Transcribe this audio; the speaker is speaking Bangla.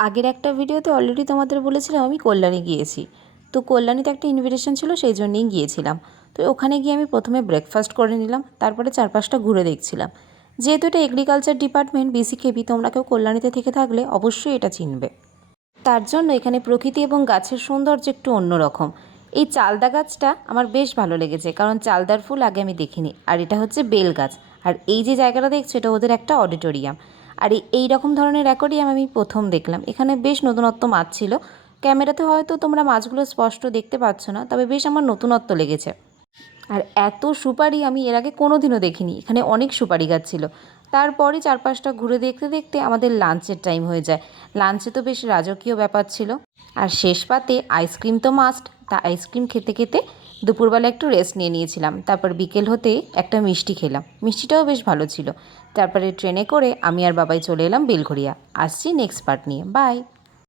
আগের একটা ভিডিওতে অলরেডি তোমাদের বলেছিলাম আমি কল্যাণী গিয়েছি। তো কল্যাণীতে একটা ইনভিটেশন ছিল, সেই জন্যেই গিয়েছিলাম। তো ওখানে গিয়ে আমি প্রথমে ব্রেকফাস্ট করে নিলাম, তারপরে চারপাশটা ঘুরে দেখছিলাম। যেহেতু এটা এগ্রিকালচার ডিপার্টমেন্ট বিসিকেবি, তোমরা কেউ কল্যাণীতে থেকে থাকলে অবশ্যই এটা চিনবে। তার জন্য এখানে প্রকৃতি এবং গাছের সৌন্দর্য একটু অন্যরকম। এই চালদা গাছটা আমার বেশ ভালো লেগেছে, কারণ চালদার ফুল আগে আমি দেখিনি। আর এটা হচ্ছে বেল গাছ। আর এই যে জায়গাটা দেখছো, এটা ওদের একটা অডিটোরিয়াম। আর এই রকম ধরনের অ্যাকোয়ারিয়াম আমি প্রথম দেখলাম। এখানে বেশ নতুনত্ব মাছ ছিল। ক্যামেরাতে হয়তো তোমরা মাছগুলো স্পষ্ট দেখতে পাচ্ছ না, তবে বেশ আমার নতুনত্ব লেগেছে। আর এত সুপারি আমি এর আগে কোনো দিনও দেখিনি। এখানে অনেক সুপারি গাছ ছিল। তারপরে চারপাশটা ঘুরে দেখতে দেখতে আমাদের লাঞ্চের টাইম হয়ে যায়। লাঞ্চে তো বেশ রাজকীয় ব্যাপার ছিল। আর শেষ পাতে আইসক্রিম তো মাস্ট। তা আইসক্রিম খেতে খেতে দুপুরবেলা একটু রেস্ট নিয়ে নিয়েছিলাম। তারপর বিকেল হতে একটা মিষ্টি খেলাম, মিষ্টিটাও বেশ ভালো ছিল। তারপরে ট্রেনে করে আমি আর বাবাই চলে এলাম বেলঘরিয়া। আসছি নেক্সট পার্ট নিয়ে। বাই।